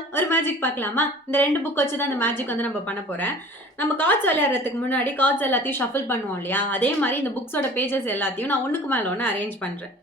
All ஒரு magic பார்க்கலாமா? இந்த 2 புக் வச்சு தான் இந்த மேஜிக் வந்து நம்ம பண்ண போறேன். நம்ம கார்ட்ஸ் விளையாடுறதுக்கு முன்னாடி கார்ட்ஸ் எல்லாத்தையும் ஷஃபிள் பண்ணுவோம் இல்லையா? அதே மாரி இந்த புக்ஸோட பேஜஸ் எல்லாத்தையும் நான் ஒண்ணுக்கு மேல ஒண்ணு அரேஞ்ச் பண்றேன்.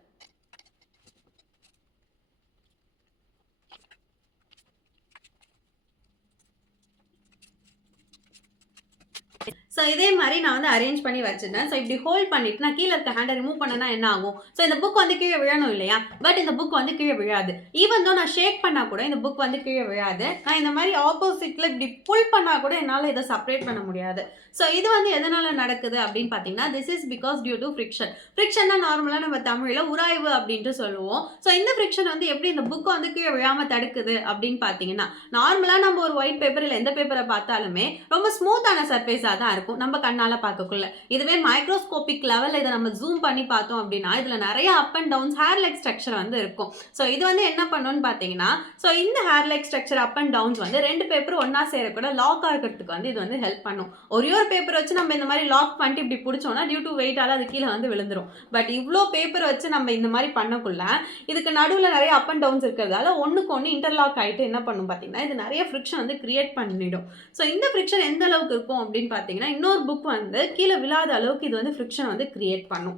ஸோ இதே மாதிரி நான் வந்து அரேஞ்ச் பண்ணி வச்சிருந்தேன். ஸோ இப்படி ஹோல்ட் பண்ணிட்டு நான் கீழே இருக்க ஹேண்டை ரிமூவ் பண்ணனா என்ன ஆகும்? ஸோ இந்த புக் வந்து கீழே விழணும் இல்லையா? பட் இந்த புக் வந்து கீழே விழாது. ஈவன் தோ நான் ஷேக் பண்ணா கூட இந்த புக் வந்து கீழே விழாது. நான் இந்த மாதிரி ஆப்போசிட்ல இப்படி புல் பண்ணா கூட என்னால் இதை செப்பரேட் பண்ண முடியாது. ஸோ இது வந்து எதனால நடக்குது அப்படின்னு பார்த்தீங்கன்னா, this is because due to friction. ஃப்ரிக்ஷன்னா நார்மலாக நம்ம தமிழில் உராய்வு அப்படின்ட்டு சொல்லுவோம். ஸோ இந்த ஃப்ரிக்ஷன் வந்து எப்படி இந்த புக்கை வந்து கீழே விழாமல் தடுக்குது அப்படின்னு பார்த்தீங்கன்னா, நார்மலாக நம்ம ஒரு ஒயிட் பேப்பர் இல்லை எந்த பேப்பரை பார்த்தாலுமே ரொம்ப ஸ்மூத்தான சர்ஃபேஸாக தான் இருக்கும் நம்ம கண்ணால பார்க்கக்குள்ள. இதுவே மைக்ரோஸ்கோபிக் லெவல்ல இதை நம்ம ஜூம் பண்ணி பார்த்தோம் அப்படின்னா இதுல நிறைய up and downs hair like structure வந்து இருக்கும். ஸோ இது வந்து என்ன பண்ணுன்னு பார்த்தீங்கன்னா, ஸோ இந்த hair like structure up and downs வந்து 2 பேப்பர் ஒன்னா சேரக்கூட லாக் ஆகிறதுக்கு வந்து இது வந்து ஹெல்ப் பண்ணும். ஒரே ஒரு பேப்பர் வச்சு நம்ம இந்த மாதிரி லாக் பண்ணிட்டு இப்படி பிடிச்சோம்னா டியூ டு வெயிட்டால அது கீழே வந்து விழுந்துரும். பட் இவ்வளோ பேப்பர் வச்சு நம்ம இந்த மாதிரி பண்ணக்குள்ள இதுக்கு நடுவில் நிறைய அப் அண்ட் டவுன்ஸ் இருக்கிறதால ஒன்றுக்கு ஒன்று இன்டர்லாக் ஆகிட்டு என்ன பண்ணும் பார்த்தீங்கன்னா இது நிறைய ஃப்ரிக்ஷன் வந்து கிரியேட் பண்ணிடும். ஸோ இந்த ஃப்ரிக்ஷன் எந்த அளவுக்கு இருக்கும் அப்படின்னு பார்த்தீங்கன்னா, இன்னொரு புக் வந்து கீழே விழாத அளவுக்கு இது வந்து ஃப்ரிக்ஷன் வந்து கிரியேட் பண்ணும்.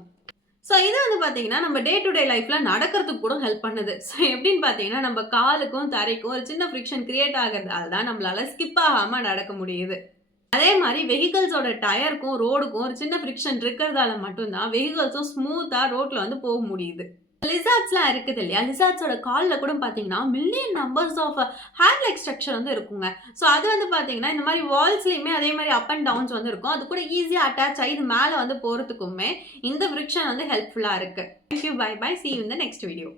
ஸோ இது வந்து பார்த்தீங்கன்னா நம்ம டே டு டே லைஃப்பில் நடக்கிறதுக்கு கூட ஹெல்ப் பண்ணுது. ஸோ எப்படின்னு பார்த்தீங்கன்னா நம்ம காலுக்கும் தரைக்கும் ஒரு சின்ன ஃப்ரிக்ஷன் கிரியேட் ஆகிறதால தான் நம்மளால ஸ்கிப் ஆகாமல் நடக்க முடியுது. அதே மாதிரி வெஹிக்கல்ஸோட டயருக்கும் ரோடுக்கும் ஒரு சின்ன ஃப்ரிக்ஷன் இருக்கிறதால மட்டும்தான் வெஹிக்கல்ஸும் ஸ்மூத்தாக ரோட்டில் வந்து போக முடியுது. லிசார்ட்ஸ்லாம் இருக்குது இல்லையா? லிசார்ட்ஸோட காலில் கூட பார்த்தீங்கன்னா million numbers of hair like structure வந்து இருக்குங்க. ஸோ அது வந்து பார்த்தீங்கன்னா இந்த மாதிரி வால்ஸ்லையுமே அதே மாதிரி அப் அண்ட் டவுன்ஸ் வந்து இருக்கும். அது கூட ஈஸியாக அட்டாச் ஆகி இது மேலே வந்து போகிறதுக்குமே இந்த ஃப்ரிக்ஷன் வந்து ஹெல்ப்ஃபுல்லாக இருக்குது. Thank you, bye bye, see you in the next video.